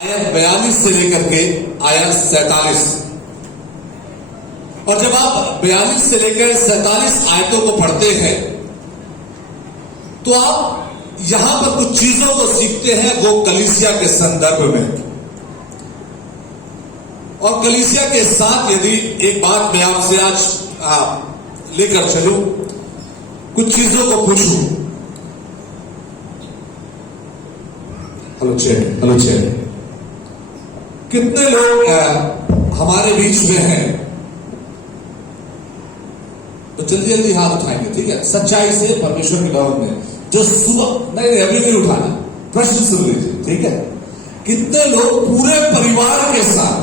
आयत 42 से लेकर के आयत 47। और जब आप 42 से लेकर 47 आयतों को पढ़ते हैं तो आप यहां पर कुछ चीजों को सीखते हैं, वो कलीसिया के संदर्भ में। और कलीसिया के साथ यदि एक बात मैं आपसे आज लेकर चलूं, कुछ चीजों को पूछूं। हेलो चेक कितने लोग हमारे बीच में हैं तो जल्दी जल्दी हाथ उठाएंगे, ठीक है, सच्चाई से परमेश्वर के नाम में। जो सुबह नहीं अभी नहीं उठाना, प्रश्न सुन लीजिए, ठीक है। कितने लोग पूरे परिवार के साथ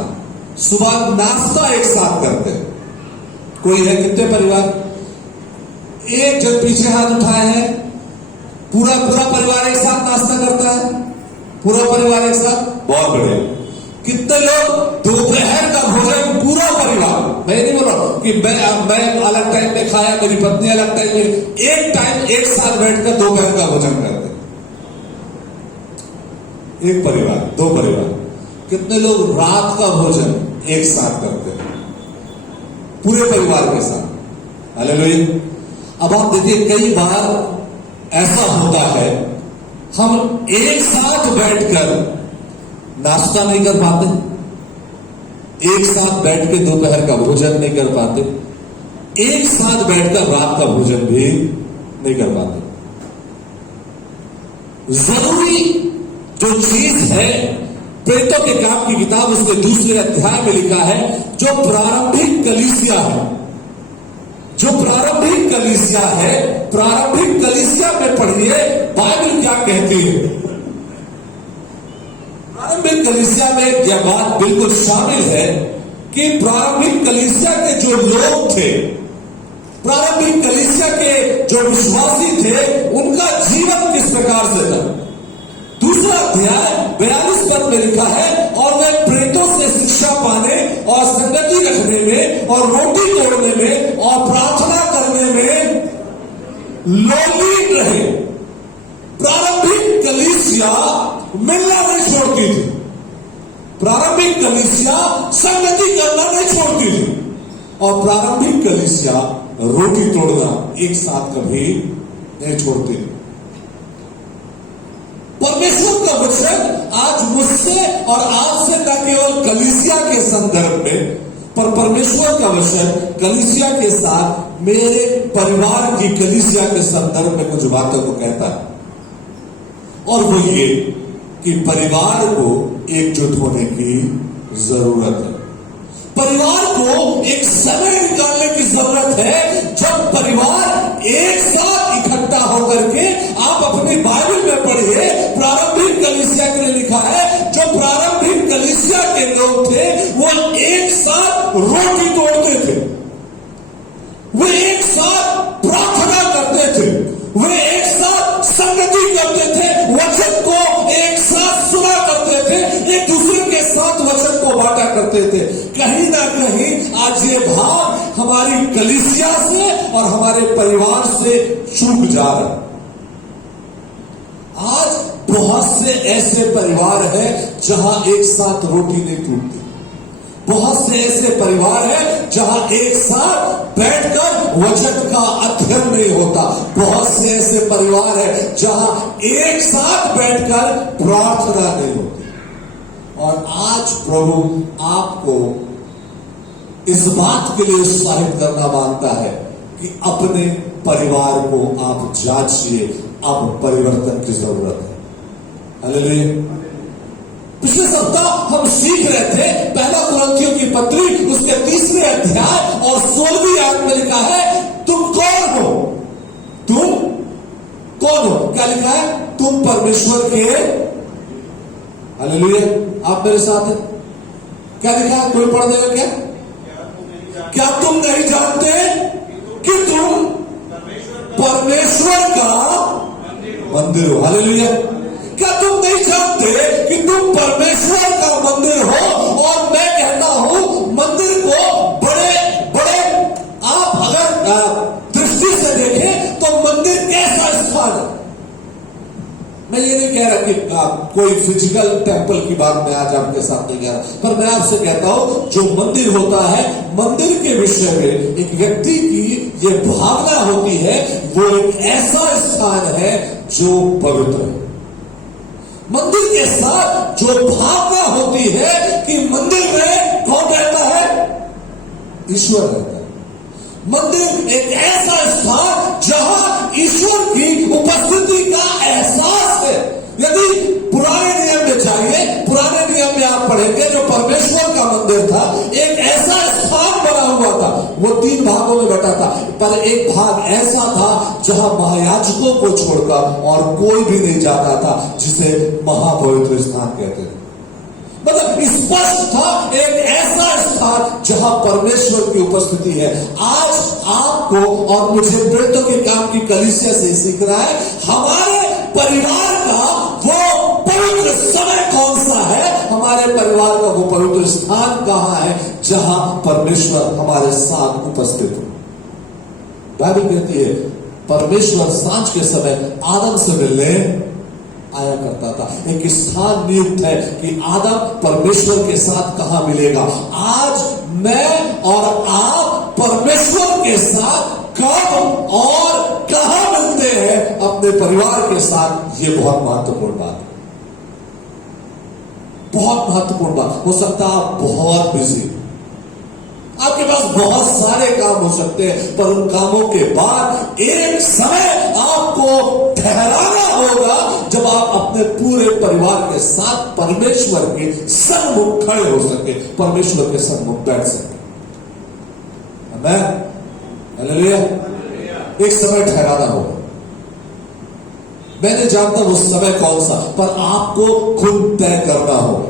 सुबह नाश्ता एक साथ करते हैं? कोई है? कितने परिवार? एक जन पीछे हाथ उठाए हैं। पूरा परिवार एक साथ नाश्ता करता है? पूरा परिवार एक साथ? बहुत बढ़िया। कितने लोग दोपहर का भोजन पूरा परिवार, मैं नहीं बोल रहा हूं कि मैं अलग टाइम में खाया, मेरी पत्नी अलग टाइम में, एक टाइम एक साथ बैठकर दोपहर का भोजन करते? एक परिवार, दो परिवार। कितने लोग रात का भोजन एक साथ करते हैं? पूरे परिवार के साथ। हालेलुया। अब आप देखिए, कई बार ऐसा होता है हम एक साथ बैठकर नाश्ता नहीं कर पाते, एक साथ बैठ के दोपहर का भोजन नहीं कर पाते, एक साथ बैठकर रात का भोजन भी नहीं कर पाते। जरूरी जो चीज है, प्रेरितों के काम की किताब उसके दूसरे अध्याय में लिखा है, जो प्रारंभिक कलीसिया है, जो प्रारंभिक कलीसिया है, प्रारंभिक कलीसिया में पढ़िए बाइबल क्या कहती है। प्रारंभिक कलीसिया में यह बात बिल्कुल शामिल है कि प्रारंभिक कलीसिया के जो लोग थे, प्रारंभिक कलीसिया के जो विश्वासी थे, उनका जीवन किस प्रकार से था। दूसरा अध्याय 42 पद में लिखा है, और वे प्रेतों से शिक्षा पाने और संगति रखने में और रोटी तोड़ने में और प्रार्थना करने में लोलीन रहे। प्रारंभिक कलीसिया मिलना नहीं छोड़ती थी, प्रारंभिक कलीसिया संगति करना नहीं छोड़ती थी, और प्रारंभिक कलीसिया रोटी तोड़ना एक साथ कभी नहीं छोड़ती। परमेश्वर का वचन आज मुझसे और आपसे न केवल कलीसिया के संदर्भ में, पर परमेश्वर का वचन कलीसिया के साथ मेरे परिवार की कलीसिया के संदर्भ में कुछ बातों को कहता है। और वो ये कि परिवार को एकजुट होने की जरूरत है। परिवार को एक समय निकालने की जरूरत है जब परिवार एक साथ इकट्ठा होकर के, आप अपनी बाइबल में पढ़िए, प्रारंभिक कलीसिया के लिए लिखा है, जो प्रारंभिक कलीसिया के लोग थे वो एक साथ रोटी तोड़ते थे, वे एक साथ प्रार्थना करते थे, वे एक साथ संगति करते थे, वचन को एक साथ सुना करते थे, एक दूसरे के साथ वचन को बांटा करते थे। कहीं ना कहीं आज ये भाव हमारी कलीसिया से और हमारे परिवार से चूक जा रहा है। आज बहुत से ऐसे परिवार हैं जहां एक साथ रोटी नहीं टूटती, बहुत से ऐसे परिवार हैं जहां एक साथ बैठकर वचन का अध्ययन नहीं होता, बहुत से ऐसे परिवार हैं जहां एक साथ बैठकर प्रार्थना नहीं होती। और आज प्रभु आपको इस बात के लिए उत्साहित करना मांगता है कि अपने परिवार को आप जांचिए, अब परिवर्तन की जरूरत है। हालेलुया। पिछले सप्ताह हम सीख रहे थे, पहला कुरिन्थियों की पत्री उसके 3 अध्याय और 16वीं आयत में लिखा है, तुम कौन हो? तुम कौन हो? क्या लिखा है? तुम परमेश्वर के। हालेलुया। आप मेरे साथ हैं? क्या लिखा है? कोई पढ़ देगा क्या? क्या तुम नहीं जानते कि तुम परमेश्वर का मंदिर हो? हालेलुया। क्या तुम नहीं जानते कि तुम परमेश्वर का मंदिर हो? और मैं कहता हूं, मंदिर को बड़े बड़े आप अगर दृष्टि से देखें तो मंदिर कैसा स्थान है। मैं ये नहीं कह रहा कि कोई कोई फिजिकल टेम्पल की बात मैं आज आपके साथ नहीं कह रहा, पर मैं आपसे कहता हूं जो मंदिर होता है, मंदिर के विषय में एक व्यक्ति की ये भावना होती है, वो एक ऐसा स्थान है जो पवित्र है। मंदिर के साथ जो भावना होती है कि मंदिर में कौन रहता है? ईश्वर रहता है। मंदिर एक ऐसा स्थान जहां ईश्वर की उपस्थिति का एहसास है। यदि पुराने नियम में चाहिए, पुराने नियम में आप पढ़ेंगे जो परमेश्वर का मंदिर था, एक ऐसा स्थान बना हुआ था, वो 3 भागों में बटा था, पर एक भाग ऐसा था जहां महायाजकों को छोड़कर और कोई भी नहीं जाता था, जिसे महापवित्र स्थान कहते थे। मतलब स्पष्ट था एक ऐसा स्थान जहां परमेश्वर की उपस्थिति है। आज आपको और मुझे प्रेरितों के काम की कलीसिया से सीखना है, हमारे परिवार का वो पवित्र समय कौन सा है, हमारे परिवार का वो पवित्र स्थान कहां है जहां परमेश्वर हमारे साथ उपस्थित है। बाइबल कहती है परमेश्वर सांझ के समय आदम से मिलने आया करता था। एक स्थान नियुक्त है कि आदम परमेश्वर के साथ कहां मिलेगा। आज मैं और आप परमेश्वर के साथ कब और कहां मिलते हैं अपने परिवार के साथ, ये बहुत महत्वपूर्ण बात है, बहुत महत्वपूर्ण बात। हो सकता है आप बहुत बिजी, आपके पास बहुत सारे काम हो सकते हैं, पर उन कामों के बाद एक समय आपको ठहराना होगा जब आप अपने पूरे परिवार के साथ परमेश्वर के सन्मुख खड़े हो सके, परमेश्वर के सन्मुख बैठ सके। आमीन, हालेलुया। एक समय ठहराना होगा। मैं नहीं जानता वो समय कौन सा, पर आपको खुद तय करना होगा,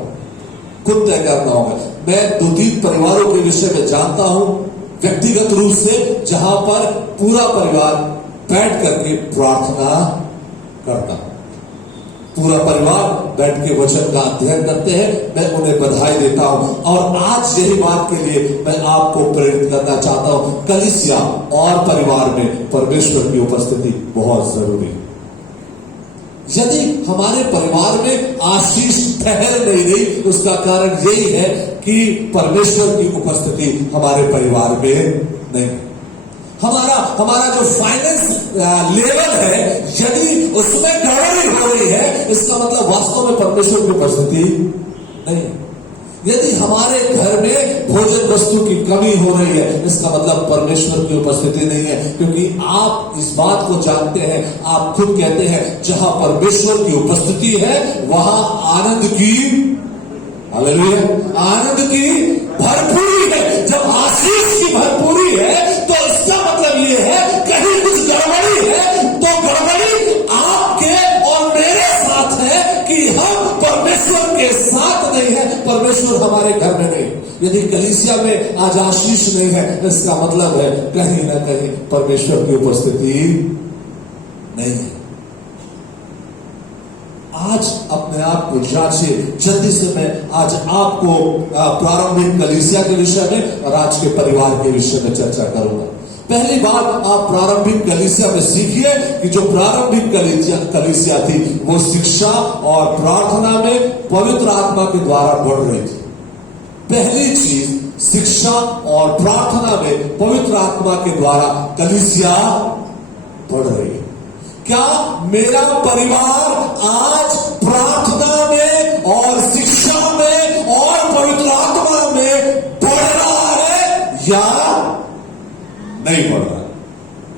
खुद तय करना होगा। मैं 2-3 परिवारों के विषय में जानता हूं व्यक्तिगत रूप से, जहां पर पूरा परिवार बैठ करके प्रार्थना करता, पूरा परिवार बैठ के वचन का अध्ययन करते हैं। मैं उन्हें बधाई देता हूं और आज यही बात के लिए मैं आपको प्रेरित करना चाहता हूं। कलीसिया और परिवार में परमेश्वर की उपस्थिति बहुत जरूरी है। यदि हमारे परिवार में आशीष ठहर नहीं रही, उसका कारण यही है कि परमेश्वर की उपस्थिति हमारे परिवार में नहीं। हमारा जो फाइनेंस लेवल है, यदि उसमें गड़बड़ी हो रही है, इसका मतलब वास्तव में परमेश्वर की उपस्थिति नहीं है। यदि हमारे घर में भोजन वस्तु की कमी हो रही है, इसका मतलब परमेश्वर की उपस्थिति नहीं है, क्योंकि आप इस बात को जानते हैं, आप खुद कहते हैं जहां परमेश्वर की उपस्थिति है वहां आनंद की, हालेलुया, आनंद की भरपूरी है। जब आशीष की भरपूरी है तो इसका मतलब ये है कहीं कुछ गड़बड़ी है, तो गड़बड़ी आपके और मेरे साथ है कि हम परमेश्वर के साथ नहीं है, परमेश्वर हमारे घर में नहीं। यदि कलीसिया में आज आशीष नहीं है, इसका मतलब है कहीं ना कहीं परमेश्वर की उपस्थिति नहीं है। आज अपने आप को जांचिए। जल्दी से मैं आज आपको प्रारंभिक कलीसिया के विषय में और आज के परिवार के विषय में चर्चा करूंगा। पहली बात, आप प्रारंभिक कलीसिया में सीखिए कि जो प्रारंभिक कलीसिया थी वो शिक्षा और प्रार्थना में पवित्र आत्मा के द्वारा बढ़ रही थी। पहली चीज, शिक्षा और प्रार्थना में पवित्र आत्मा के द्वारा कलीसिया बढ़ रही है। क्या मेरा परिवार आज प्रार्थना में और शिक्षा में और पवित्र आत्मा में बढ़ रहा है या नहीं बढ़ रहा है?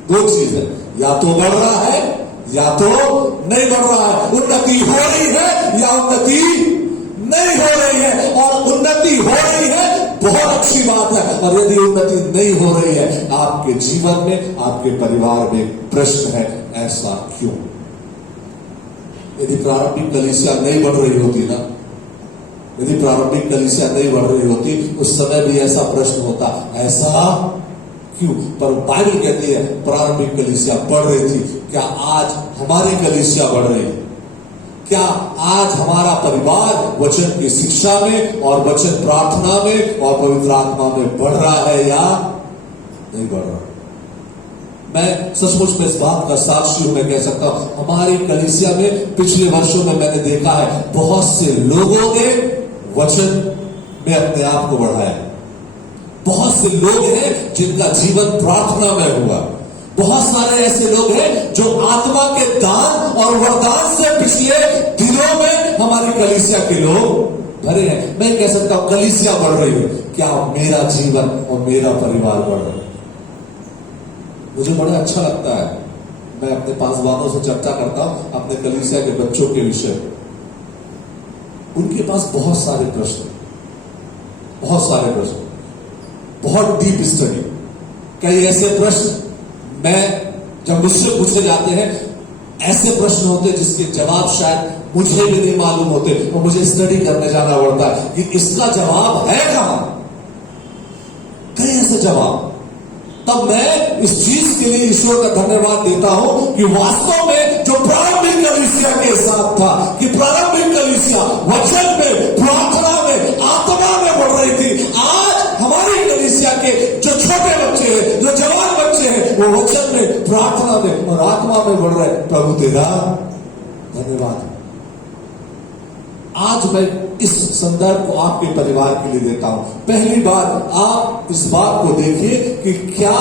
2 चीज है, या तो बढ़ रहा है या तो नहीं बढ़ रहा है। उन्नति हो रही है या उन्नति नहीं हो रही है। और उन्नति हो रही है, बहुत अच्छी बात है। और यदि उन्नति नहीं हो रही है आपके जीवन में, आपके परिवार में, प्रश्न है ऐसा क्यों? यदि प्रारंभिक कलीसिया नहीं बढ़ रही होती ना, यदि प्रारंभिक कलीसिया नहीं बढ़ रही होती, उस समय भी ऐसा प्रश्न होता, ऐसा क्यों? पर बाइबल कहती है प्रारंभिक कलीसिया बढ़ रही थी। क्या आज हमारी कलीसिया बढ़ रही है? क्या आज हमारा परिवार वचन की शिक्षा में और वचन प्रार्थना में और पवित्र आत्मा में बढ़ रहा है या नहीं बढ़ रहा? मैं सचमुच में इस बात का साक्षी हूं, मैं कह सकता हूं हमारी कलीसिया में पिछले वर्षों में मैंने देखा है बहुत से लोगों ने वचन में अपने आप को बढ़ाया। बहुत से लोग हैं जिनका जीवन प्रार्थना में हुआ। बहुत सारे ऐसे लोग हैं जो आत्मा के दान और वरदान से पिछले दिनों में हमारी कलीसिया के लोग भरे हैं। मैं कह सकता हूं कलीसिया बढ़ रही है, क्या मेरा जीवन और मेरा परिवार बढ़ रहा है। मुझे बड़ा अच्छा लगता है, मैं अपने पासवानों से चर्चा करता हूं अपने कलीसिया के बच्चों के विषय। उनके पास बहुत सारे प्रश्न, बहुत डीप स्टडी, कई ऐसे प्रश्न मैं जब मुझसे पूछे जाते हैं, ऐसे प्रश्न होते जिसके जवाब शायद मुझे भी नहीं मालूम होते और मुझे स्टडी करने जाना पड़ता है कि इसका जवाब है कहां। कई ऐसे जवाब, तब मैं इस चीज के लिए ईश्वर का धन्यवाद देता हूं कि वास्तव में जो प्रारंभिक कलीसिया के साथ था, कि प्रारंभिक कलीसिया वचन में, प्रार्थना में, आत्मा में बढ़ रही थी। आज हमारी कलीसिया के जो छोटे बच्चे हैं, जो जवान बच्चे हैं, वो वचन में, प्रार्थना में और आत्मा में बढ़ रहे। प्रभु तेरा धन्यवाद। आज मैं इस संदर्भ को आपके परिवार के लिए देता हूं। पहली बात, आप इस बात को देखिए कि क्या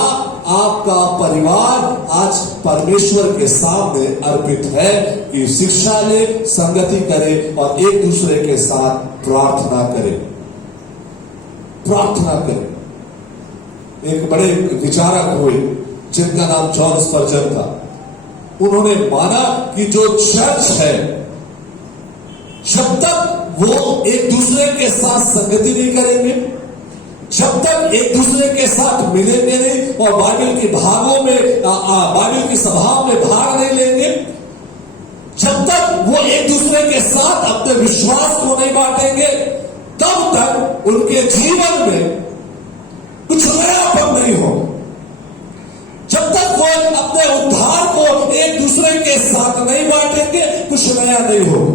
आपका परिवार आज परमेश्वर के सामने अर्पित है कि शिक्षा ले, संगति करे और एक दूसरे के साथ प्रार्थना करे। एक बड़े विचारक हुए जिनका नाम जॉन स्पर्जन था। उन्होंने माना कि जो चर्च है, जब तक वो एक दूसरे के साथ संगति नहीं करेंगे, जब तक एक दूसरे के साथ मिलेंगे नहीं और बाइबल की भागों में, बाइबल की सभाओं में भाग नहीं लेंगे, जब तक वो एक दूसरे के साथ अपने विश्वास को नहीं बांटेंगे, तब तक उनके जीवन में कुछ नयापन नहीं हो। जब तक वो अपने उद्धार को एक दूसरे के साथ नहीं बांटेंगे, कुछ नया नहीं हो।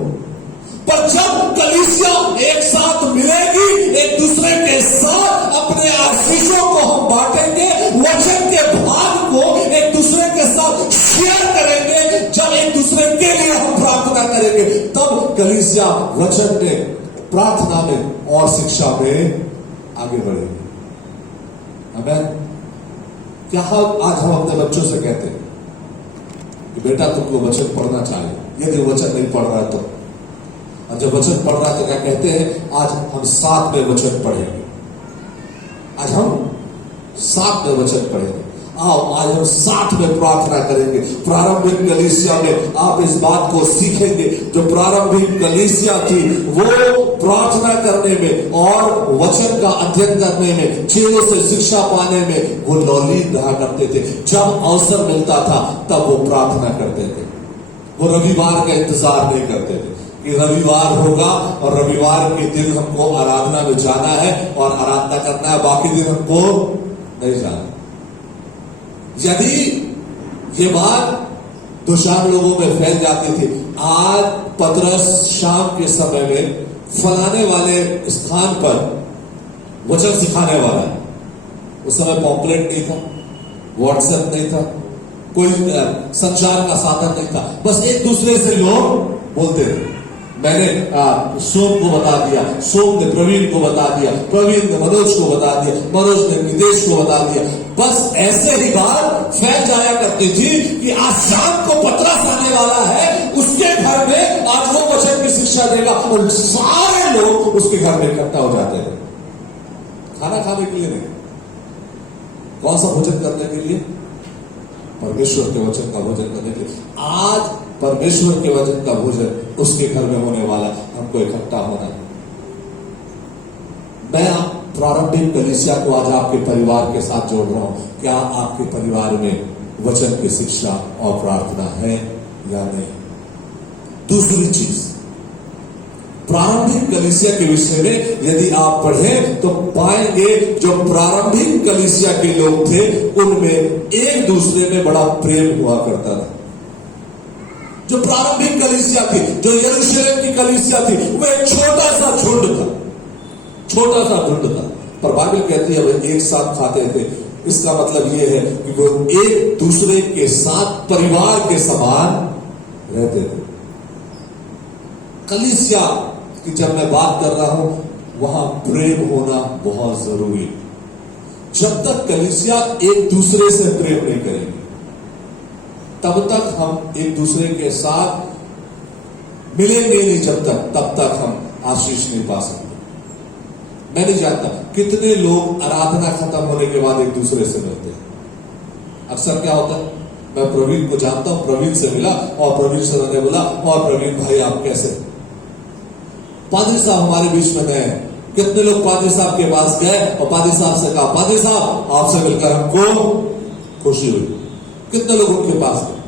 पर जब कलीसिया एक साथ मिलेगी, एक दूसरे के साथ अपने आशीषों को हम बांटेंगे, वचन के भाग को एक दूसरे के साथ शेयर करेंगे, जब एक दूसरे के लिए हम प्रार्थना करेंगे, तब कलीसिया वचन में, प्रार्थना में और शिक्षा में आगे बढ़ेगी। आमीन। क्या आज हम अपने बच्चों से कहते हैं कि बेटा तुमको वचन पढ़ना चाहिए, यदि वचन नहीं पढ़ रहा है तो, और जब वचन पढ़ रहा है तो क्या कहते हैं, आज हम साथ में वचन पढ़ेंगे, आज हम साथ में वचन पढ़ेंगे, आओ आज हम साथ में प्रार्थना करेंगे। प्रारंभिक कलीसिया में आप इस बात को सीखेंगे, जो प्रारंभिक कलीसिया थी वो प्रार्थना करने में और वचन का अध्ययन करने में, चेलों से शिक्षा पाने में वो लौलीन रहा करते थे। जब अवसर मिलता था तब वो प्रार्थना करते थे। वो रविवार का इंतजार नहीं करते थे कि रविवार होगा और रविवार के दिन हमको आराधना में जाना है और आराधना करना है, बाकी दिन हमको नहीं जाना। यदि ये बात दो चार लोगों में फैल जाती थी, आज पतरस शाम के समय में फलाने वाले स्थान पर वचन सिखाने वाला है। उस समय पॉम्पलेट नहीं था, व्हाट्सएप नहीं था, कोई संचार का साधन नहीं था, बस एक दूसरे से लोग बोलते थे। मैंने सोम को बता दिया, सोम ने प्रवीण को बता दिया, प्रवीण ने मनोज को बता दिया, मनोज ने नितेश को बता दिया। बस ऐसे ही बात फैल जाया करती थी कि आज शाम को पतरस आने वाला है, उसके घर में आज वो वचन की शिक्षा देगा, और सारे लोग उसके घर में इकट्ठा हो जाते थे। खाना खाने के लिए नहीं, कौन सा भोजन करने के लिए? परमेश्वर के वचन का भोजन करने के लिए। आज परमेश्वर के वचन का भोजन उसके घर में होने वाला, हमको इकट्ठा होना है। मैं प्रारंभिक कलीसिया को आज आपके परिवार के साथ जोड़ रहा हूं। क्या आपके परिवार में वचन की शिक्षा और प्रार्थना है या नहीं? दूसरी चीज, प्रारंभिक कलीसिया के विषय में यदि आप पढ़ें तो पाएंगे जो प्रारंभिक कलीसिया के लोग थे उनमें एक दूसरे में बड़ा प्रेम हुआ करता था। जो प्रारंभिक कलीसिया थी, जो यरूशलेम की कलीसिया थी, वो एक छोटा सा झुंड था, छोटा सा झुंड था, पर बाइबल कहती है वे एक साथ खाते थे, इसका मतलब यह है कि वो एक दूसरे के साथ परिवार के समान रहते थे। कलीसिया की जब मैं बात कर रहा हूं, वहां प्रेम होना बहुत जरूरी है। जब तक कलीसिया एक दूसरे से प्रेम नहीं करेंगे, तब तक हम एक दूसरे के साथ मिलेंगे नहीं। तब तक हम आशीष नहीं पा सकते। मैं नहीं जानता कितने लोग आराधना खत्म होने के बाद एक दूसरे से मिलते हैं। अक्सर क्या होता है, मैं प्रवीण को जानता हूं, प्रवीण से मिला और प्रवीण से मैंने बोला, और प्रवीण भाई आप कैसे? पादरी साहब हमारे बीच में गए। कितने लोग पादरी साहब के पास गए और पादरी साहब से कहा, पादरी साहब आपसे मिलकर हमको खुशी हुई। कितने लोग उनके पास गए?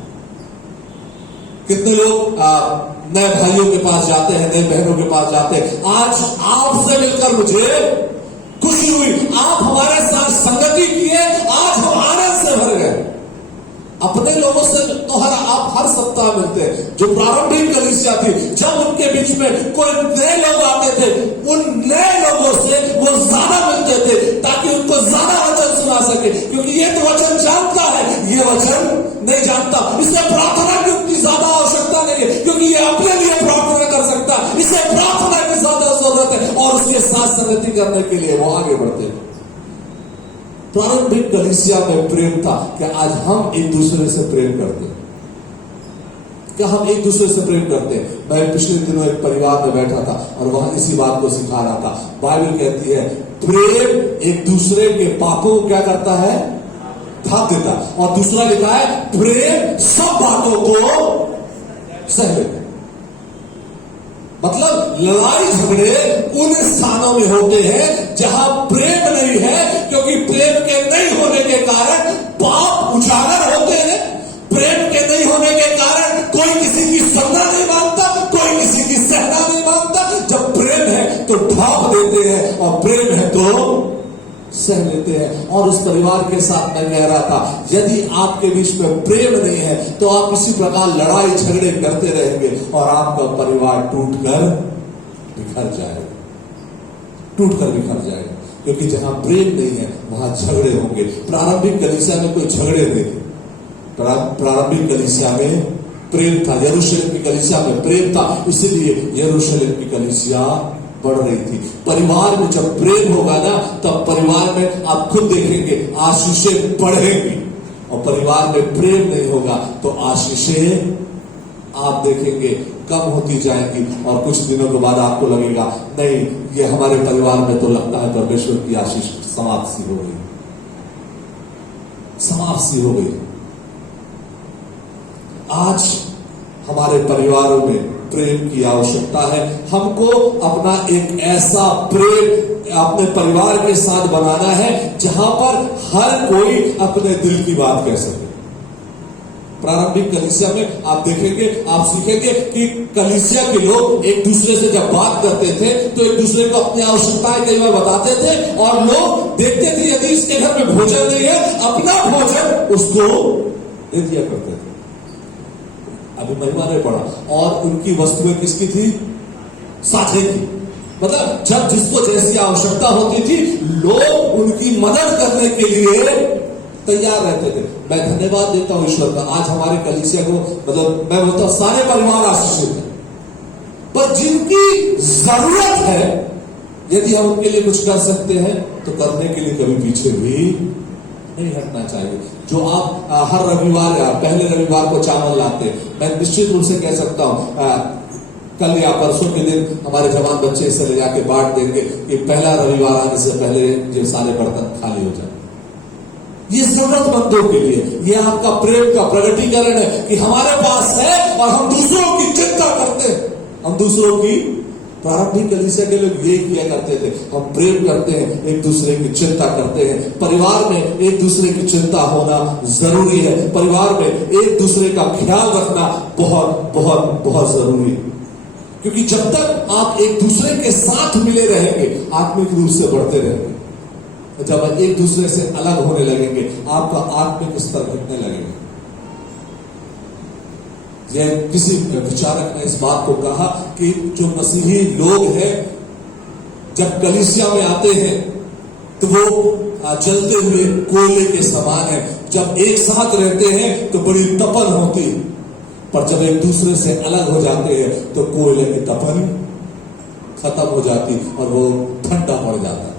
कितने लोग नए भाइयों के पास जाते हैं, नए बहनों के पास जाते हैं। आज आपसे मिलकर मुझे खुशी हुई, आप हमारे साथ संगति किए, आज हम आनंद से भर गए। अपने लोगों से तो आप हर सप्ताह मिलते हैं। जो प्रारंभिक कलीसिया थी, जब उनके बीच में कोई नए लोग आते थे, उन नए लोगों से वो ज्यादा मिलते थे ताकि उनको ज्यादा वचन सुना सके, क्योंकि ये तो वचन जानता है, ये वचन नहीं जानता। इसे प्रार्थना की उतनी ज्यादा आवश्यकता नहीं है, क्योंकि ये अपने लिए प्रार्थना कर सकता है। इसे प्रार्थना की ज्यादा जरूरत है और उसके साथ संगति करने के लिए वो आगे बढ़ते हैं। प्रारंभिक कलीसिया में प्रेम था कि आज हम एक दूसरे से प्रेम करते हैं। क्या हम एक दूसरे से प्रेम करते हैं? मैं पिछले दिनों एक परिवार में बैठा था और वहां इसी बात को सिखा रहा था। बाइबल कहती है प्रेम एक दूसरे के पापों को क्या करता है? ढांप देता। और दूसरा लिखा है प्रेम सब बातों को सह लेता। मतलब लड़ाई झगड़े उन स्थानों में होते हैं जहां प्रेम नहीं है, क्योंकि प्रेम के नहीं होने के कारण पाप उजागर होते हैं। प्रेम के नहीं होने के कारण कोई किसी की सुनना नहीं मानता, कोई किसी की सहना नहीं मानता। जब प्रेम है तो ढांप देते हैं और प्रेम है तो सह लेते हैं। और उस परिवार के साथ मैं कह रहा था, यदि आपके बीच में प्रेम नहीं है तो आप इसी प्रकार लड़ाई झगड़े करते रहेंगे और आपका परिवार टूटकर बिखर जाएगा, टूटकर बिखर जाएगा। क्योंकि जहां प्रेम नहीं है वहां झगड़े होंगे। प्रारंभिक कलीसिया में कोई झगड़े नहीं थे। प्रारंभिक कलीसिया में प्रेम था। यरूशलेम की कलीसिया में प्रेम था, इसलिए यरूशलेम की कलीसिया बढ़ रही थी। परिवार में जब प्रेम होगा ना, तब परिवार में आप खुद देखेंगे आशीषें बढ़ेंगी। और परिवार में प्रेम नहीं होगा तो आशीषें आप देखेंगे कम होती जाएंगी। और कुछ दिनों के बाद आपको लगेगा नहीं, ये हमारे परिवार में तो लगता है परमेश्वर की आशीष समाप्त सी हो गई, समाप्त सी हो गई। आज हमारे परिवारों में प्रेम की आवश्यकता है। हमको अपना एक ऐसा प्रेम अपने परिवार के साथ बनाना है जहां पर हर कोई अपने दिल की बात कह सके। प्रारंभिक कलीसिया में आप देखेंगे, आप सीखेंगे कि कलीसिया के लोग एक दूसरे से जब बात करते थे तो एक दूसरे को अपनी आवश्यकताएं कई बार बताते थे और लोग देखते थे यदि इसके घर में भोजन नहीं है, अपना भोजन उसको दे दिया करते थे। अभी महिमा नहीं पड़ा। और उनकी वस्तुएं किसकी थी? साझे की। मतलब जब जिसको जैसी आवश्यकता होती थी, लोग उनकी मदद करने के लिए तैयार रहते थे। मैं धन्यवाद देता हूं ईश्वर का, आज हमारे कलीसिया को, मतलब मैं बोलता हूं सारे परिवार आशीषित हैं। पर जिनकी जरूरत है, यदि हम उनके लिए कुछ कर सकते हैं तो करने के लिए कभी पीछे भी नहीं हटना चाहिए। जो आप हर रविवार या पहले रविवार को चावल लाते, मैं निश्चित रूप से कह सकता हूं कल या परसों के दिन हमारे जवान बच्चे इसे ले जाके बांट देंगे कि पहला रविवार आने से पहले ये सारे बर्तन खाली हो जाए। ये जरूरतमंदों के लिए, ये आपका प्रेम का प्रगटीकरण है कि हमारे पास है और हम दूसरों की चिंता करते हैं। हम दूसरों की, प्रारंभिक कलीसिया के लोग ये किया करते थे, हम प्रेम करते हैं, एक दूसरे की चिंता करते हैं। परिवार में एक दूसरे की चिंता होना जरूरी है। परिवार में एक दूसरे का ख्याल रखना बहुत बहुत बहुत जरूरी है। क्योंकि जब तक आप एक दूसरे के साथ मिले रहेंगे, आत्मिक रूप से बढ़ते रहेंगे। जब एक दूसरे से अलग होने लगेंगे, आपका आत्मिक स्तर घटने लगेगा। किसी विचारक ने इस बात को कहा कि जो मसीही लोग हैं, जब कलीसिया में आते हैं तो वो जलते हुए कोयले के समान है। जब एक साथ रहते हैं तो बड़ी तपन होती है, पर जब एक दूसरे से अलग हो जाते हैं तो कोयले की तपन खत्म हो जाती और वो ठंडा पड़ जाता है।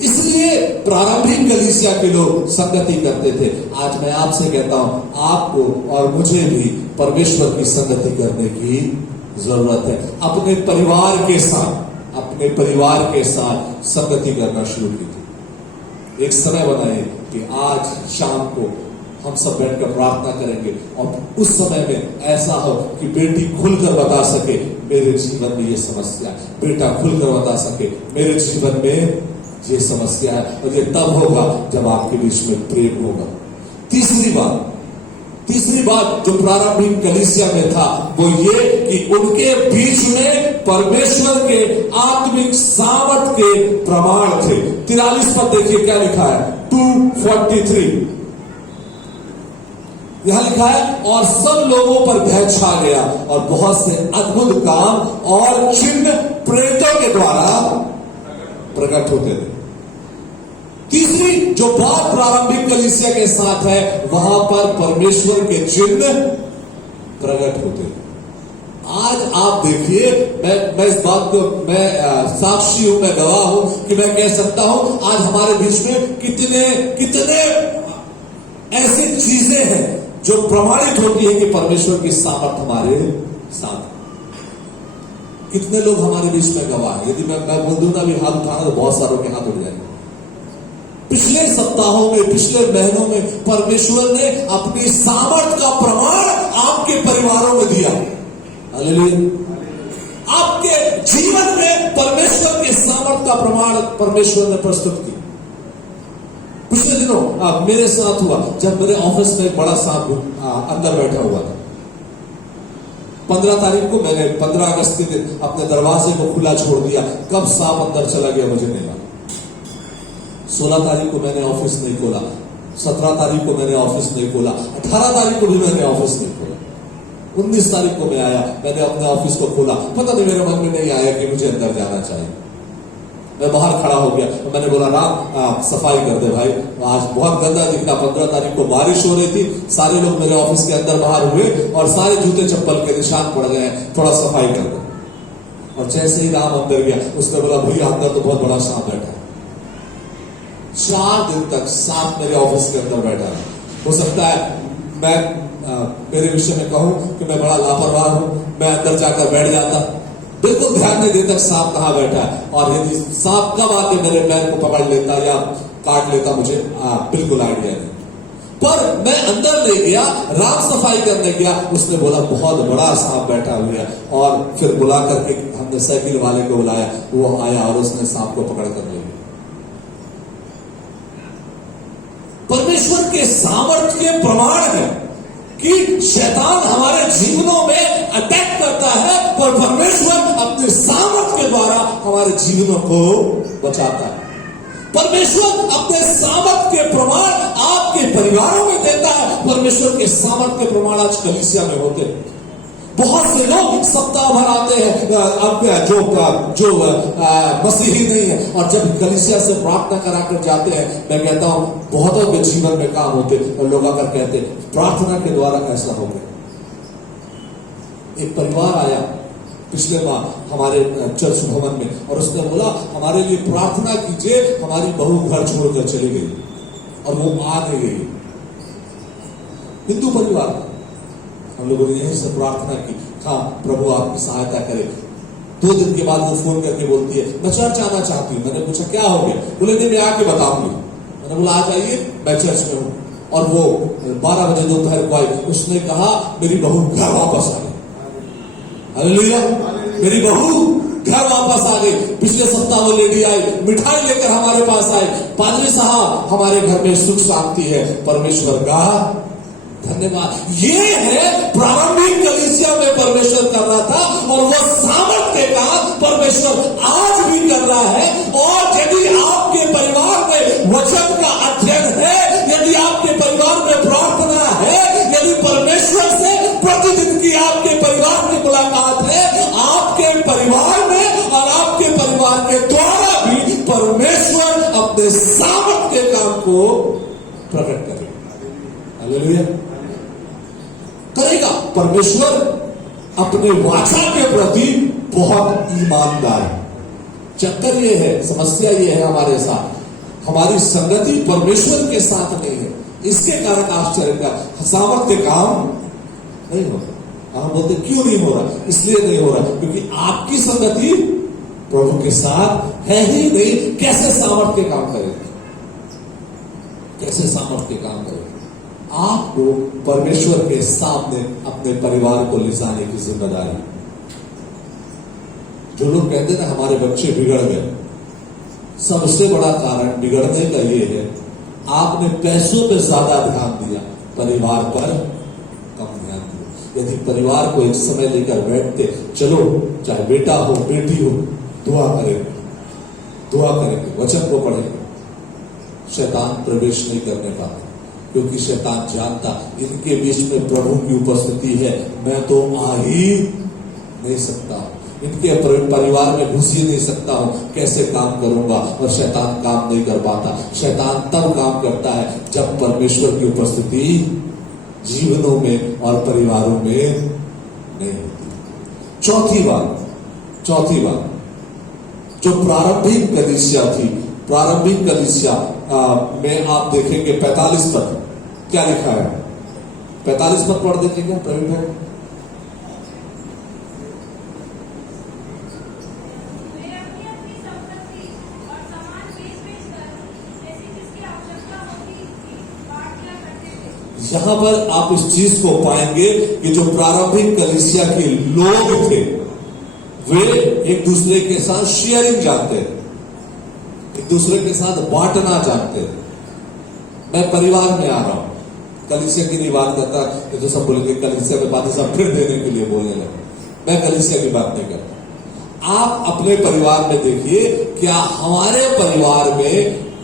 इसलिए प्रारंभिक कलीसिया के लोग संगति करते थे। आज मैं आपसे कहता हूं, आपको और मुझे भी परमेश्वर की संगति करने की जरूरत है। अपने परिवार के साथ संगति करना शुरू कीजिए। एक समय बनाइए कि आज शाम को हम सब बैठकर प्रार्थना करेंगे और उस समय में ऐसा हो कि बेटी खुलकर बता सके मेरे जीवन में ये समस्या है, बेटा खुलकर बता सके मेरे जीवन में ये समस्या है। और ये तब होगा जब आपके बीच में प्रेम होगा। तीसरी बात जो प्रारंभिक कलीसिया में था वो ये कि उनके बीच में परमेश्वर के आत्मिक सामर्थ के प्रमाण थे। 43 पद देखिए क्या लिखा है, 2:43 यहां लिखा है, और सब लोगों पर भय छा गया और बहुत से अद्भुत काम और चिन्ह प्रेतों के द्वारा प्रकट होते थे। तीसरी जो बात प्रारंभिक कलीसिया के साथ है, वहां पर परमेश्वर के चिन्ह प्रकट होते थे। आज आप देखिए, मैं इस बात को मैं साक्षी हूं, मैं गवाह हूं कि मैं कह सकता हूं आज हमारे बीच में कितने ऐसी चीजें हैं जो प्रमाणित होती है कि परमेश्वर की सामर्थ हमारे साथ। कितने लोग हमारे बीच में गवाह है। यदि मैं बोल दूं ना भी हाथ उठाना तो बहुत सारों के हाथ उठ जाएंगे। पिछले सप्ताहों में, पिछले महीनों में परमेश्वर ने अपनी सामर्थ का प्रमाण आपके परिवारों में दिया। हालेलुया। आपके जीवन में परमेश्वर के सामर्थ का प्रमाण परमेश्वर ने प्रस्तुत किया। पिछले दिनों मेरे साथ हुआ जब मेरे ऑफिस में एक बड़ा सांप अंदर बैठा हुआ था। 15 तारीख को मैंने 15 अगस्त के दिन अपने दरवाजे को खुला छोड़ दिया। कब सांप अंदर चला गया मुझे नहीं मालूम। 16 तारीख को मैंने ऑफिस नहीं खोला, 17 तारीख को मैंने ऑफिस नहीं खोला, 18 तारीख को भी मैंने ऑफिस नहीं खोला, 19 तारीख को मैं आया, मैंने अपने ऑफिस को खोला। पता नहीं मेरे मन में नहीं आया कि मुझे अंदर जाना चाहिए। मैं बाहर खड़ा हो गया तो मैंने बोला राम सफाई कर दे भाई, आज बहुत गंदा दिख रहा। 15 तारीख को बारिश हो रही थी, सारे लोग मेरे ऑफिस के अंदर बाहर हुए और सारे जूते चप्पल के निशान पड़ गए हैं, थोड़ा सफाई कर दो। और जैसे ही राम अंदर गया उसने बोला भैया अंदर तो बहुत बड़ा सांप बैठा है। 4 दिन तक सांप मेरे ऑफिस के अंदर बैठा है। हो सकता है मैं मेरे विषय में कहूं कि मैं बड़ा लापरवाह हूं, मैं अंदर जाकर बैठ जाता, बिल्कुल ध्यान नहीं देता सांप कहां बैठा है, और यदि सांप कब आके मेरे पैर को पकड़ लेता या काट लेता मुझे बिल्कुल आइडिया नहीं। पर मैं अंदर ले गया, रात सफाई करने गया, उसने बोला बहुत बड़ा सांप बैठा हुआ है, और फिर बुला करके हमने साइकिल वाले को बुलाया, वो आया और उसने सांप को पकड़ कर ले गया। परमेश्वर के सामर्थ्य के प्रमाण है कि शैतान हमारे जीवनों में अटैक करता है, पर परमेश्वर अपने सामर्थ्य के द्वारा हमारे जीवनों को बचाता है। परमेश्वर अपने सामर्थ्य के प्रमाण आपके परिवारों में देता है। परमेश्वर के सामर्थ्य के प्रमाण आज कलीसिया में होते हैं। बहुत से लोग सप्ताह भर आते हैं अब जो मसीही नहीं है, और जब कलीसिया से प्रार्थना करा कर जाते हैं, मैं कहता हूं बहुतों के जीवन में काम होते और लोग आकर कहते प्रार्थना के द्वारा ऐसा हो गया। एक परिवार आया पिछले माह हमारे चर्च भवन में, और उसने बोला हमारे लिए प्रार्थना कीजिए, हमारी बहू घर छोड़कर चली गई और वो आ नहीं गई। हिंदू परिवार, हम लोगों ने यहीं से प्रार्थना की, हाँ प्रभु आपकी सहायता करे। 2 दिन के बाद वो फोन करके बोलती है मैं चर्च आना चाहती हूँ। मैंने पूछा क्या हो गया? बोले नहीं मैं आके बताऊंगी। मैंने बोला आ जाइए, मैं चर्च में हूँ। और वो 12 बजे दोपहर को आई, उसने कहा मेरी बहू घर वापस आ गई। हालेलुया, मेरी बहू घर वापस आ गई। पिछले सप्ताह वो लेडी आई, मिठाई लेकर हमारे पास आई, पादरी साहब हमारे घर में सुख शांति है, परमेश्वर का धन्यवाद। ये है प्रारंभिक कलीसिया में परमेश्वर कर रहा था, और वो सामर्थ्य के काम परमेश्वर आज भी कर रहा है। और यदि आपके परिवार में वचन का अध्ययन है, यदि आपके परिवार में प्रार्थना है, यदि परमेश्वर से प्रतिदिन की आपके परिवार की मुलाकात है, आपके परिवार में और आपके परिवार के द्वारा भी परमेश्वर अपने सामर्थ्य के प्रकट करेगा। हालेलुया। करेगा। परमेश्वर अपने वाचा के प्रति बहुत ईमानदार है। चक्कर ये है, समस्या ये है हमारे साथ, हमारी संगति परमेश्वर के साथ नहीं है। इसके कारण आश्चर्य का सामर्थ्य काम नहीं होता। हम बोलते क्यों नहीं हो रहा? इसलिए नहीं हो रहा क्योंकि आपकी संगति प्रभु के साथ है ही नहीं। कैसे सामर्थ्य काम करेगा? कैसे सामर्थ्य काम करेगा? आपको परमेश्वर के सामने अपने परिवार को ले जाने की जिम्मेदारी। जो लोग कहते हैं ना हमारे बच्चे बिगड़ गए, सबसे बड़ा कारण बिगड़ने का ये है आपने पैसों पे ज्यादा ध्यान दिया, परिवार पर कम ध्यान दिया। यदि परिवार को एक समय लेकर बैठते, चलो चाहे बेटा हो बेटी हो, दुआ करेंगे, वचन को पढ़ेंगे, शैतान प्रवेश नहीं करने पाता। क्योंकि शैतान जानता इनके बीच में प्रभु की उपस्थिति है, मैं तो आ ही नहीं सकता, इनके परिवार में घुस ही नहीं सकता हूं, कैसे काम करूंगा? और शैतान काम नहीं कर पाता। शैतान तब काम करता है जब परमेश्वर की उपस्थिति जीवनों में और परिवारों में नहीं होती। चौथी बात जो प्रारंभिक कलीसिया थी, प्रारंभिक कलीसिया में आप देखेंगे 45 पद क्या लिखा है? 45 पद पढ़ देखेंगे प्रवीण भाई। यहां पर आप इस चीज को पाएंगे कि जो प्रारंभिक कलीसिया के लोग थे वे एक दूसरे के साथ शेयरिंग जानते थे, एक दूसरे के साथ बांटना जानते थे। मैं परिवार में आ रहा हूं, कलीसिया की नहीं बात करता, ये तो सब बोलेंगे कलीसिया में बातें सब फिर देने के लिए बोलने लगे। मैं कलीसिया की बात नहीं करता। आप अपने परिवार में देखिए, क्या हमारे परिवार में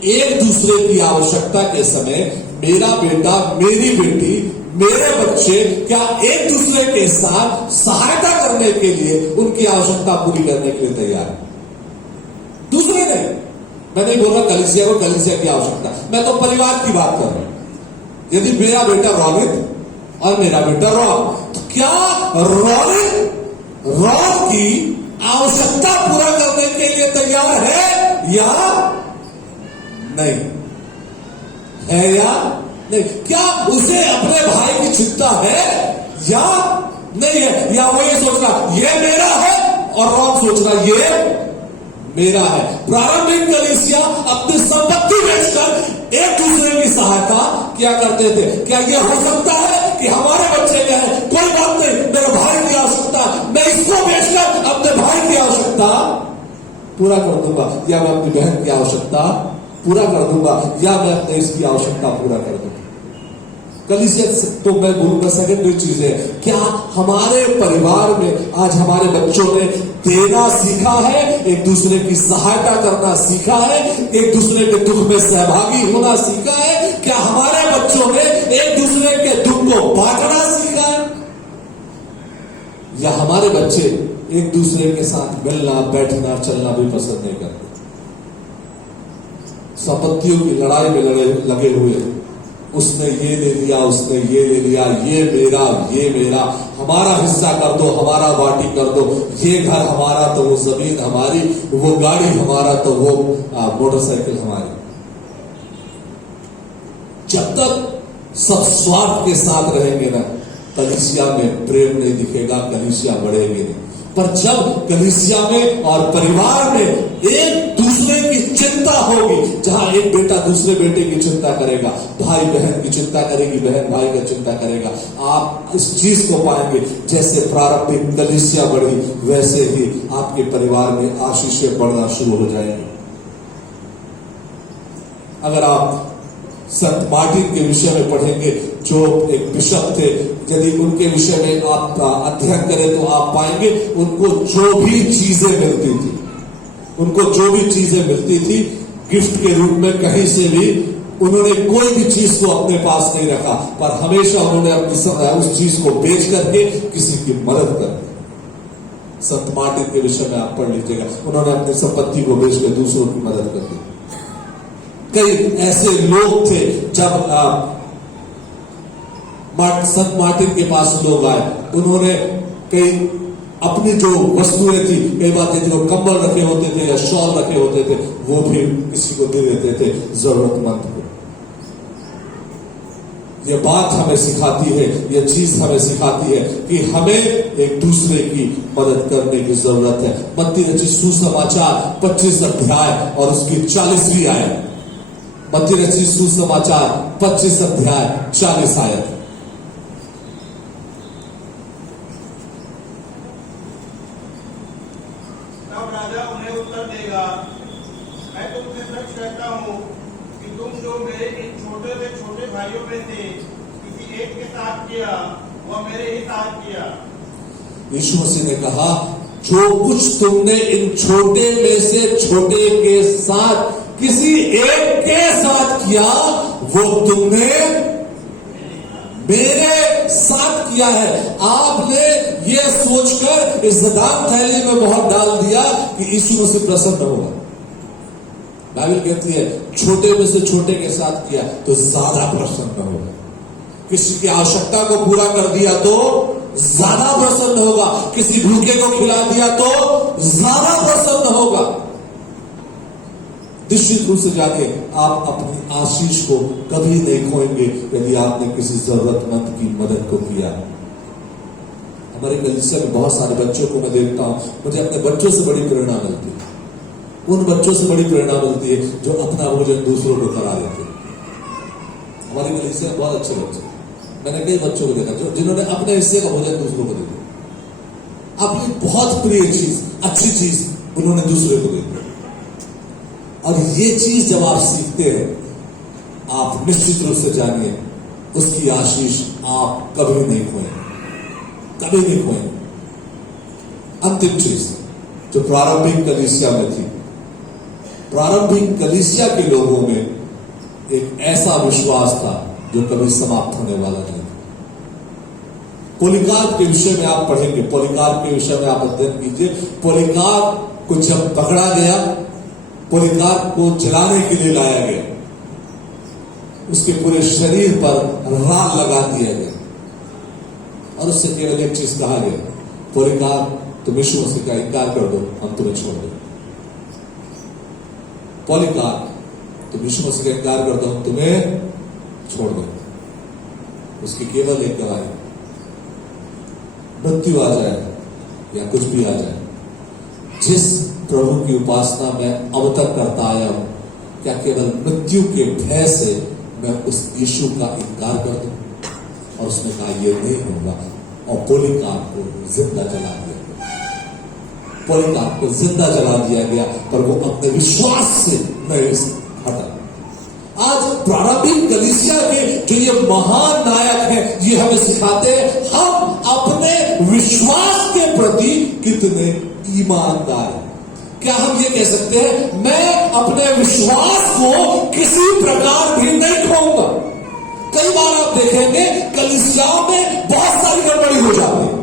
एक दूसरे की आवश्यकता के समय मेरा बेटा, मेरी बेटी, मेरे बच्चे क्या एक दूसरे के साथ सहायता करने के लिए, उनकी आवश्यकता पूरी करने के लिए तैयार है? दूसरे नहीं। मैं नहीं बोल रहा कलीसिया को कलीसिया की आवश्यकता, मैं तो परिवार की बात कर रहा हूं। यदि मेरा बेटा रोनित और मेरा बेटा रॉन, तो क्या रोनित रॉन की आवश्यकता पूरा करने के लिए तैयार है या नहीं? है या नहीं? क्या उसे अपने भाई की चिंता है या नहीं है? या वो ये सोच रहा ये मेरा है और रॉन सोच रहा ये मेरा है? प्रारंभिक कलीसिया अपनी संपत्ति बेचकर एक दूसरे की सहायता क्या करते थे? क्या यह हो सकता है कि हमारे बच्चे क्या है, कोई बात नहीं, मेरे भाई की आवश्यकता, मैं इसको बेचकर अपने भाई की आवश्यकता पूरा कर दूंगा, या मैं अपनी बहन की आवश्यकता पूरा कर दूंगा, या मैं अपने इसकी आवश्यकता पूरा कर दूंगा? कलीसिया तो मैं बोलूंगा सेकेंडरी चीज है। क्या हमारे परिवार में आज हमारे बच्चों ने देना सीखा है, एक दूसरे की सहायता करना सीखा है, एक दूसरे के दुख में सहभागी होना सीखा है? क्या हमारे बच्चों ने एक दूसरे के दुख को बांटना सीखा है? या हमारे बच्चे एक दूसरे के साथ मिलना, बैठना, चलना भी पसंद नहीं करते? संपत्तियों की लड़ाई में लगे हुए, उसने ये ले लिया, उसने ये ले लिया, ये मेरा, हमारा हिस्सा कर दो, हमारा बाटी कर दो, ये घर हमारा तो वो जमीन हमारी, वो गाड़ी हमारा तो वो मोटरसाइकिल हमारी। जब तक सब स्वार्थ के साथ रहेंगे ना, कलीसिया में प्रेम नहीं दिखेगा, कलीसिया बढ़ेगी नहीं। पर जब कलीसिया में और परिवार में एक दूसरे की चिंता होगी, जहां एक बेटा दूसरे बेटे की चिंता करेगा, भाई बहन की चिंता करेगी, बहन भाई की चिंता करेगा, आप इस चीज को पाएंगे। जैसे प्रारंभिक कलीसिया बढ़ी, वैसे ही आपके परिवार में आशीषें बढ़ना शुरू हो जाएंगी। अगर आप संत मार्टिन के विषय में पढ़ेंगे, जो एक बिशप थे, यदि उनके विषय में आप अध्ययन करें तो आप पाएंगे उनको जो भी चीजें मिलती थी गिफ्ट के रूप में, कहीं से भी उन्होंने कोई भी चीज को अपने पास नहीं रखा, पर हमेशा उन्होंने अपनी उस चीज को बेच करके किसी की मदद कर दी। संत मार्टिन के विषय में आप पढ़ लीजिएगा, उन्होंने अपनी संपत्ति को बेच कर दूसरों की मदद कर दी। कई ऐसे लोग थे जब संत मार्टिन के पास लोग आए, उन्होंने कई अपनी जो वस्तुएं थी, कई बातें थी, वो कंबल रखे होते थे या शॉल रखे होते थे, वो भी किसी को दे देते थे जरूरतमंद को। ये बात हमें सिखाती है, ये चीज हमें सिखाती है कि हमें एक दूसरे की मदद करने की जरूरत है। मत्ती रचित सुसमाचार 25 अध्याय और उसकी 40वीं आयत। मत्ती रचित सुसमाचार 25 अध्याय 40 आयत। तब राजा उन्हें उत्तर देगा, मैं तुमसे सच कहता हूँ कि तुम जो मेरे इन छोटे से छोटे भाइयों में से किसी एक के साथ किया, वह मेरे ही साथ किया। यीशु मसीह ने कहा, जो कुछ तुमने इन छोटे में से छोटे के साथ किसी एक के साथ किया, वो तुमने मेरे साथ किया है। आपने ये सोचकर इस दान थैली में बहुत डाल दिया कि यीशु मसीह प्रसन्न होगा। बाइबल कहती है छोटे में से छोटे के साथ किया तो ज्यादा प्रसन्न होगा। किसी की आवश्यकता को पूरा कर दिया तो ज्यादा प्रसन्न होगा। किसी भूखे को खिला दिया तो ज्यादा प्रसन्न होगा। निश्चित रूप से जाके आप अपनी आशीष को कभी नहीं खोएंगे यदि आपने किसी जरूरतमंद की मदद को किया। हमारे कलीसिया में बहुत सारे बच्चों को मैं देखता हूं, मुझे अपने बच्चों से बड़ी प्रेरणा मिलती है। उन बच्चों से बड़ी प्रेरणा मिलती है जो अपना भोजन दूसरों को करा देते हैं। हमारे कलीसिया में बहुत अच्छे बच्चे, मैंने कई बच्चों को देखा जिन्होंने अपने हिस्से का भोजन दूसरों को दे दिया। अपनी बहुत प्रिय चीज, अच्छी चीज उन्होंने दूसरे को दे दी। और ये चीज जब आप सीखते हैं, आप निश्चित रूप से जानिए उसकी आशीष आप कभी नहीं खोएंगे, कभी नहीं खोएंगे। अंतिम चीज जो प्रारंभिक कलीसिया में थी, प्रारंभिक कलीसिया के लोगों में एक ऐसा विश्वास था जो कभी समाप्त होने वाला नहीं था। पोलिकार्प के विषय में आप पढ़ेंगे, पोलिकार्प के विषय में आप अध्ययन कीजिए। पोलिकार्प को जब पकड़ा गया, पोलिकार्प को जलाने के लिए लाया गया, उसके पूरे शरीर पर राग लगा दिया गया और उससे केवल एक चीज कहा गया, पोलिकार्प तुम यीशु मसीह का इनकार कर दो, हम तुम्हें छोड़ दो। पोलिकार्प तुम यीशु मसीह का इनकार कर दो, हम तुम्हें छोड़ दो। उसकी केवल एक गवाही, मृत्यु आ जाए या कुछ भी आ जाए, जिस प्रभु की उपासना में अब तक करता आया हूं, क्या केवल मृत्यु के भय से मैं उस यीशु का इनकार कर दूं? और उसने कहा यह नहीं होगा, और पोलिकार्प को जिंदा जला दिया गया। पोलिकार्प को जिंदा जला दिया गया, पर वो अपने विश्वास से नहीं हटा। आज प्रारंभिक कलीसिया के जो ये महान नायक हैं, ये हमें सिखाते हैं हम अपने विश्वास के प्रति कितने ईमानदार हैं। क्या हम ये कह सकते हैं मैं अपने विश्वास को किसी प्रकार भी नहीं खोऊंगा? कई बार आप देखेंगे कलीसियाओं में बहुत सारी गड़बड़ी हो जाती है,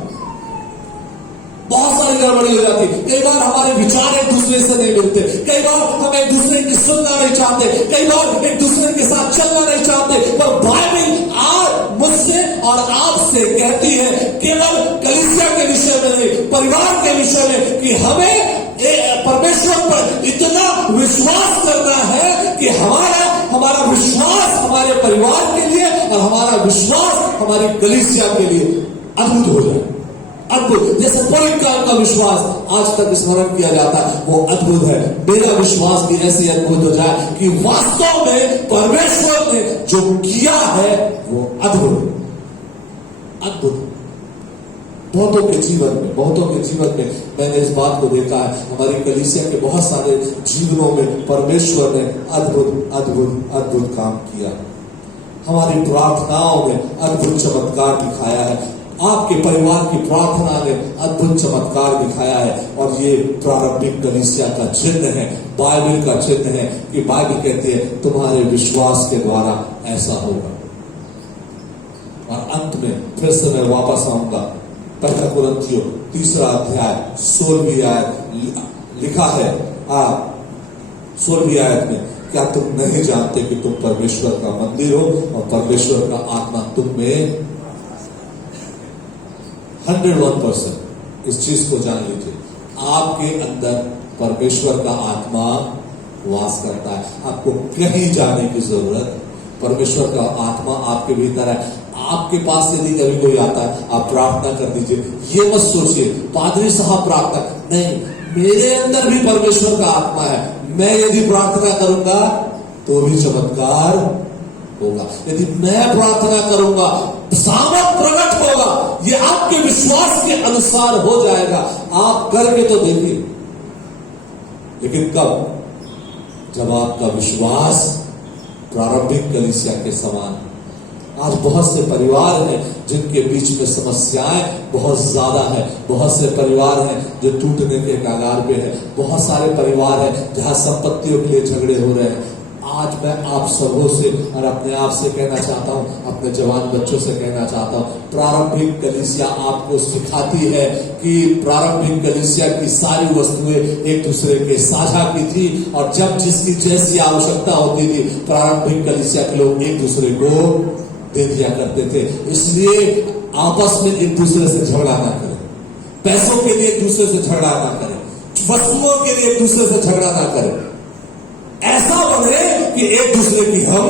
बहुत सारी गड़बड़ी हो जाती है। कई बार हमारे विचार एक दूसरे से नहीं मिलते, कई बार हम एक दूसरे की सुनना नहीं चाहते, कई बार एक दूसरे के साथ चलना नहीं चाहते। पर बाइबल आज मुझसे और आपसे कहती है, केवल कलीसिया के विषय में नहीं, परिवार के विषय में, कि हमें परमेश्वर पर इतना विश्वास करना है कि हमारा विश्वास हमारे परिवार के लिए और हमारा विश्वास हमारी कलीसिया के लिए अद्भुत हो जाए। अद्भुत, जैसे पोलिकार्प का विश्वास आज तक स्मरण किया जाता है, वो अद्भुत है। मेरा विश्वास भी ऐसे अद्भुत हो जाए कि वास्तव में परमेश्वर ने जो किया है वो अद्भुत, अद्भुत। बहुतों के जीवन में मैंने इस बात को देखा है। हमारी कलीसिया के बहुत सारे जीवनों में परमेश्वर ने अद्भुत अद्भुत अद्भुत काम किया। हमारी प्रार्थनाओं में अद्भुत चमत्कार दिखाया है। आपके परिवार की प्रार्थना ने अद्भुत चमत्कार दिखाया है। और ये प्रारंभिक कलीसिया का चिन्ह है, बाइबल का चिन्ह है, कि बाइबल कहती है तुम्हारे विश्वास के द्वारा ऐसा होगा। और अंत में फिर से मैं वापस आऊंगा, पहला कुरिन्थियों 3 अध्याय 16वीं आयत लिखा है, 16वीं आयत में क्या तुम नहीं जानते कि तुम परमेश्वर का मंदिर हो और परमेश्वर का आत्मा तुम में 101%। इस चीज को जान लीजिए, आपके अंदर परमेश्वर का आत्मा वास करता है। आपको कहीं जाने की जरूरत, परमेश्वर का आत्मा आपके भीतर है। आपके पास यदि कभी कोई आता है, आप प्रार्थना कर दीजिए। ये मत सोचिए पादरी साहब प्रार्थना नहीं, मेरे अंदर भी परमेश्वर का आत्मा है। मैं यदि प्रार्थना करूंगा तो भी चमत्कार होगा। यदि मैं प्रार्थना करूंगा सामर्थ प्रकट होगा। ये आपके विश्वास के अनुसार हो जाएगा। आप करके तो देखिए। लेकिन कब? जब आपका विश्वास प्रारंभिक कलीसिया के समान। आज बहुत से परिवार हैं जिनके बीच में समस्याएं बहुत ज्यादा है। बहुत से परिवार हैं जो टूटने के कगार पे है। बहुत सारे परिवार हैं जहां संपत्तियों के लिए झगड़े हो रहे हैं। आज मैं आप सबों से और अपने आप से कहना चाहता हूं, अपने जवान बच्चों से कहना चाहता हूं, प्रारंभिक कलीसिया आपको सिखाती है कि प्रारंभिक कलीसिया की सारी वस्तुएं एक दूसरे के साझा की थी, और जब जिसकी जैसी आवश्यकता होती थी प्रारंभिक कलीसिया के लोग एक दूसरे को दे दिया करते थे। इसलिए आपस में एक दूसरे से झगड़ा ना करें, पैसों के लिए एक दूसरे से झगड़ा ना करें, वस्तुओं के लिए एक दूसरे से झगड़ा ना करें। ऐसा बने कि एक दूसरे की हम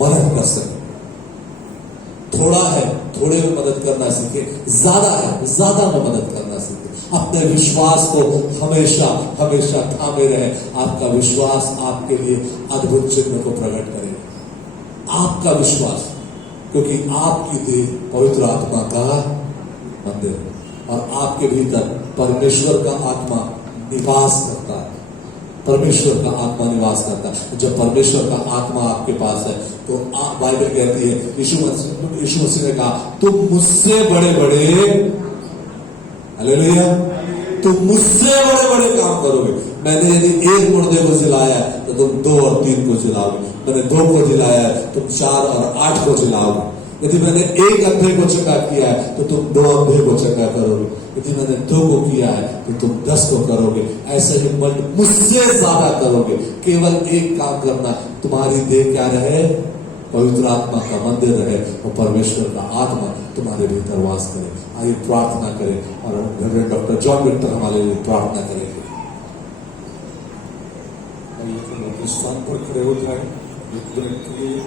मदद कर सकें। थोड़ा है थोड़े में मदद करना सीखे, ज्यादा है ज्यादा में मदद करना सीखे। अपने विश्वास को हमेशा हमेशा थामे रहे। आपका विश्वास आपके लिए अद्भुत चिन्ह को प्रकट करेगा। आपका विश्वास, क्योंकि आपकी देह पवित्र आत्मा का मंदिर है और आपके भीतर परमेश्वर का आत्मा निवास करता है। परमेश्वर का आत्मा निवास करता है। जब परमेश्वर का आत्मा आपके पास है तो बाइबल कहती है, यीशु मसीह ने कहा, तुम मुझसे बड़े बड़े, हालेलुया, तुम मुझसे बड़े बड़े काम करोगे। मैंने यदि एक मुर्दे को जिलाया है तो तुम 2 और 3 को जिलाओगे। मैंने 2 को जिलाया है तुम 4 और 8 को जिलाओगे। यदि मैंने एक अंधे को चंगा किया है तो तुम 2 अंधे को चंगा करोगे। यदि मैंने 2 को किया है तो तुम 10 को करोगे। ऐसे ही मुझसे ज्यादा करोगे। केवल एक काम करना, तुम्हारी देह क्या रहे? पवित्र आत्मा का मंदिर रहे और परमेश्वर का आत्मा तुम्हारे भीतर वास करे। आइए प्रार्थना करें और रेवरेंड डॉक्टर जॉन विक्टर हमारे लिए प्रार्थना करेंगे। स्थान पर खड़े हो जाए एक मिनट के लिए।